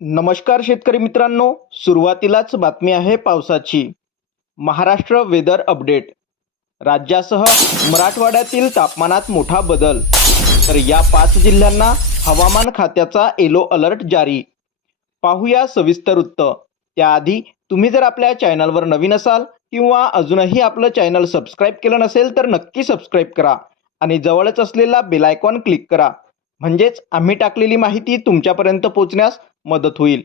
नमस्कार शेतकरी मित्रांनो सुरुवातीलाच बातमी आहे पावसाची. Maharashtra weather update. राज्यासह मराठवाड्यातील तापमानात मोठा बदल. तर या पाच जिल्ह्यांना हवामान खात्याचा येलो अलर्ट जारी. पाहूया सविस्तर वृत्त त्याआधी तुम्ही जर आपल्या चॅनलवर नवीन असाल किंवा अजूनही आपलं चॅनल सबस्क्राईब केलं नसेल तर नक्की सबस्क्राईब करा आणि जवळच असलेला बेलायकॉन क्लिक करा. म्हणजेच आम्ही टाकलेली माहिती तुमच्यापर्यंत पोचण्यास मदत होईल.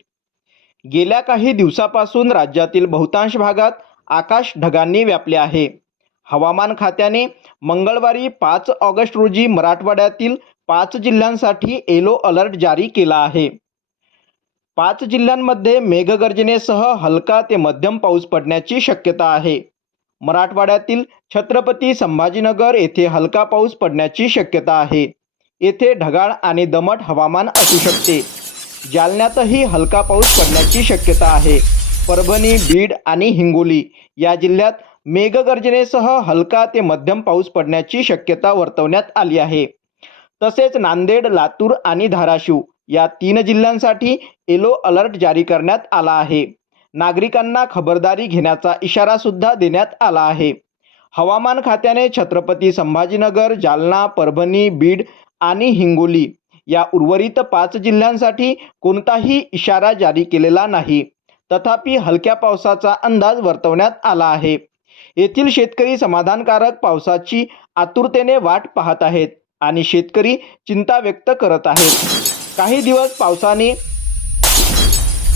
गेल्या काही दिवसापासून राज्यातील बहुतांश भागात आकाश ढगांनी व्यापले आहे. हवामान खात्याने मंगळवारी पाच ऑगस्ट रोजी मराठवाड्यातील पाच जिल्ह्यांसाठी येलो अलर्ट जारी केला आहे. पाच जिल्ह्यांमध्ये मेघगर्जनेसह हलका ते मध्यम पाऊस पडण्याची शक्यता आहे. मराठवाड्यातील छत्रपती संभाजीनगर येथे हलका पाऊस पडण्याची शक्यता आहे. येथे ढगाळ आणि दमट हवामान असू शकते. जालन्यातही हलका पाऊस पडण्याची शक्यता आहे. परभणी बीड आणि हिंगोली या जिल्ह्यात मेघगर्जनेसह हलका ते मध्यम पाऊस पडण्याची शक्यता वर्तवण्यात आली आहे. तसेच नांदेड लातूर आणि धाराशिव या तीन जिल्ह्यांसाठी येलो अलर्ट जारी करण्यात आला आहे. नागरिकांना खबरदारी घेण्याचा इशारा सुद्धा देण्यात आला आहे. हवामान खात्याने छत्रपती संभाजीनगर जालना परभणी बीड आणि हिंगोली या उर्वरित पाच जिल्ह्यांसाठी कोणताही इशारा जारी केलेला नाही. तथापि हलक्या पावसाचा अंदाज वर्तवण्यात आला आहे. येथील शेतकरी समाधानकारक पावसाची आतुरतेने वाट पाहत आहेत आणि शेतकरी चिंता व्यक्त करत आहेत. काही दिवस पावसाने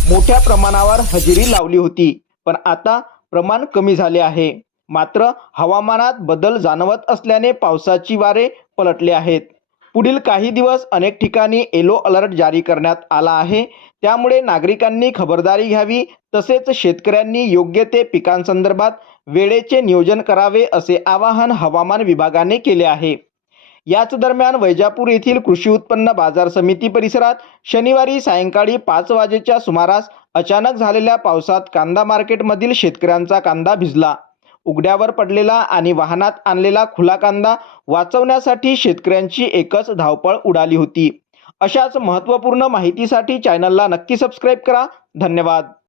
मोठ्या प्रमाणावर हजेरी लावली होती पण आता प्रमाण कमी झाले आहे. मात्र हवामानात बदल जाणवत असल्याने पावसाची वारे पलटले आहेत. पुढील काही दिवस अनेक ठिकाणी येलो अलर्ट जारी करण्यात आला आहे. त्यामुळे नागरिकांनी खबरदारी घ्यावी तसेच शेतकऱ्यांनी योग्य ते पिकांसंदर्भात वेळेचे नियोजन करावे असे आवाहन हवामान विभागाने केले आहे. याच दरम्यान वैजापूर येथील कृषी उत्पन्न बाजार समिती परिसरात शनिवारी सायंकाळी पाच वाजेच्या सुमारास अचानक झालेल्या पावसात कांदा मार्केटमधील शेतकऱ्यांचा कांदा भिजला. उघड्यावर पडलेला आणि वाहनात आणलेला खुला कांदा वाचवण्यासाठी शेतकऱ्यांची एकच धावपळ उडाली होती. अशाच महत्त्वपूर्ण माहितीसाठी चॅनलला नक्की सबस्क्राईब करा. धन्यवाद.